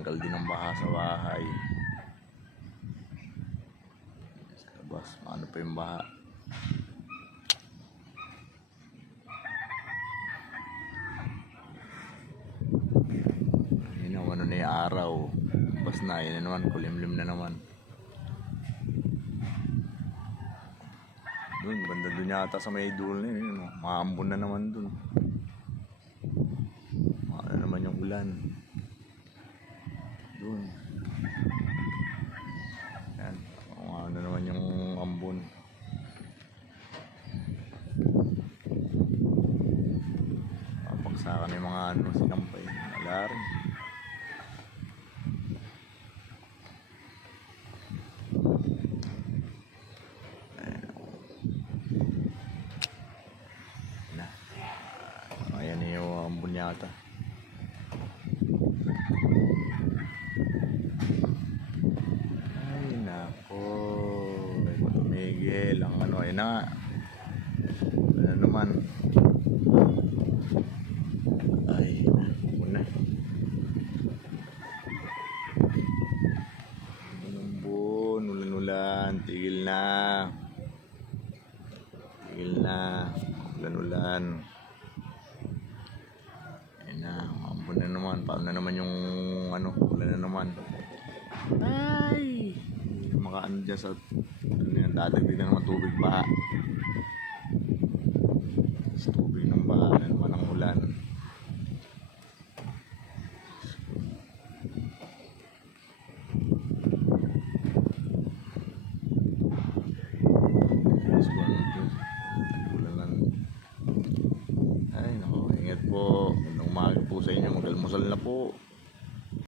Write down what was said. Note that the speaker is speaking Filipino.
Tagal din ang baha sa bahay. Sa labas, ano pa yung baha. Yun ano na yung araw. Bas na, yun na naman, kulimlim na naman. Doon, banda doon yata sa may dulo na yun. Maambon na naman doon. Ano naman yung ulan. Doon. Yan. Kung ano naman yung ambon. Papagsakan yung mga ano, sinampay. Na. Ayan yung ambon yata. Tumigil. Ang ano, ayun na. Ano naman. Ay, muna. Ambon, ulan-ulan. Tigil na. Tigil na. Ulan-ulan. Ayun na, ambon na naman. Paano na naman yung ano, ulan na naman. Ay! Makaano dyan sa ano dadagdag na naman tubig baha. Sa tubig ng baha na naman ang ulan. Ano. Ay, nako, ingat po. Magandang umaga po sa inyo. Mag-almusal na po.